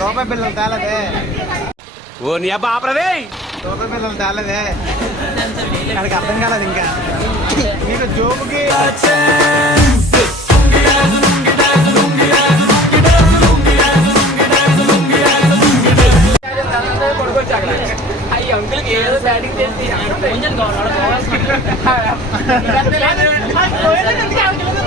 రూపాయి బిల్లలు తేలదే ఓ నీ అబ్బా ఆపరదే రూపాయి బిల్లలు తేలదే అక్కడికి అర్థం కాలేదు ఇంకా నీకు జోబుకి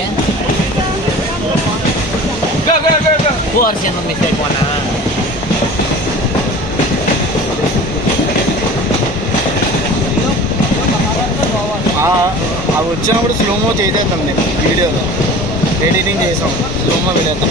వాళ్ళు వచ్చింది తగలాకోటి పోర్షన్ మిస్ అయిపోనా అవి వచ్చినప్పుడు స్లోమో చేసేద్దాం నేను వీడియోలో. ఎడిటింగ్ చేసాం స్లోమో వెళ్ళేద్దాం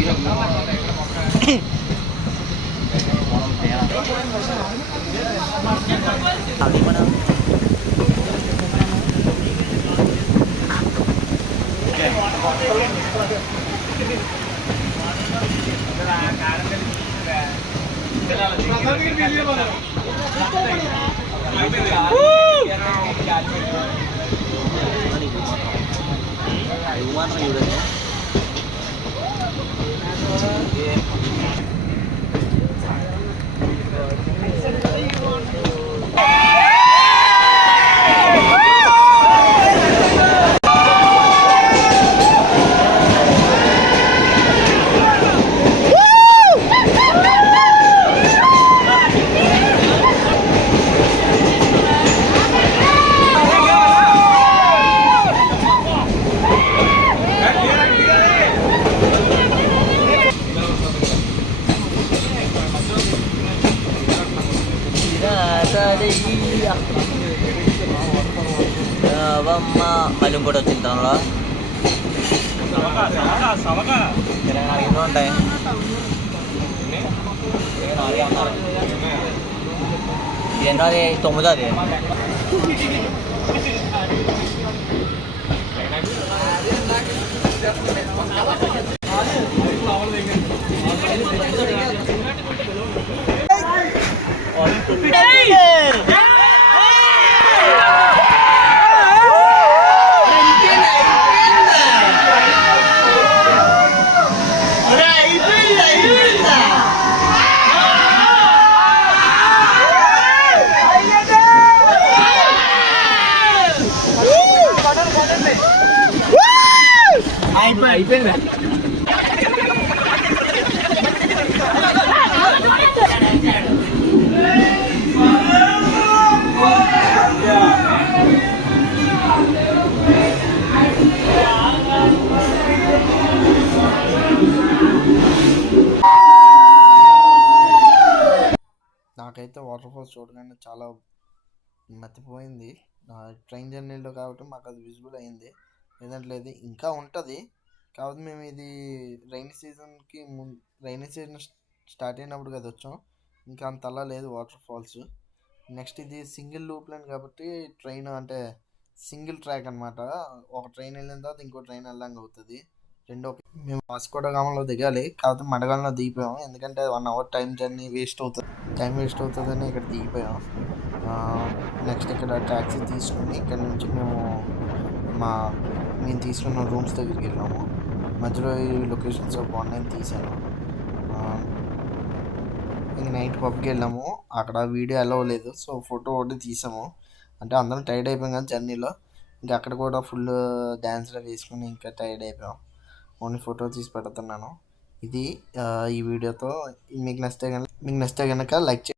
ఎలుగు బంతులు ఉంటాయంట అట్లా వస్తుంది పైన క్లైమేట్ చూడు అది మనం మాత్రం చూడండి రావమ్మ మళ్ళీ ఇంకోటి వచ్చింది తనలో ఇరవై నాలుగు ఎన్నో ఉంటాయి ఇది ఎన్నోది అయిపోయింది నాకైతే వాటర్ ఫాల్స్ చూడగానే చాలా మతిపోయింది ట్రైన్ జర్నీలో కాబట్టి మాకు అది విజిబుల్ అయింది లేదంటే లేదు ఇంకా ఉంటుంది. కాకపోతే మేము ఇది రైనీ సీజన్కి ముందు రైనీ సీజన్ స్టార్ట్ అయినప్పుడు కదా వచ్చాం. ఇంకా అంతలా లేదు వాటర్ ఫాల్స్. నెక్స్ట్ ఇది సింగిల్ లూప్ లైన్ కాబట్టి ట్రైన్ అంటే సింగిల్ ట్రాక్ అనమాట ఒక ట్రైన్ వెళ్ళిన తర్వాత ఇంకో ట్రైన్ వెళ్ళంగా అవుతుంది. రెండో మేము వాస్కోడగామలో దిగాలి. కాకపోతే మడగాల్లో దిగిపోయాం. ఎందుకంటే one hour time journey waste అవుతుంది. టైం వేస్ట్ అవుతుందని ఇక్కడ దిగిపోయాం. నెక్స్ట్ ఇక్కడ ట్యాక్సీ తీసుకుని ఇక్కడ నుంచి మేము మా మేము తీసుకున్న రూమ్స్ దగ్గరికి వెళ్ళాము. మధ్యలో ఈ లొకేషన్స్ బాగున్నాయని తీసాను ఇంక నైట్ పబ్కి వెళ్ళాము. అక్కడ వీడియో అలవ్ లేదు. సో ఫోటో ఒకటి తీసాము. అంటే అందరం టైర్డ్ అయిపోయాం కదా జర్నీలో. ఇంకా అక్కడ కూడా ఫుల్ డ్యాన్స్లో వేసుకుని ఇంకా టైర్డ్ అయిపోయాం. ఓన్లీ ఫోటో తీసి పెడుతున్నాను. ఇది ఈ వీడియోతో. మీకు నచ్చితే కనుక మీకు నచ్చితే కనుక లైక్ చే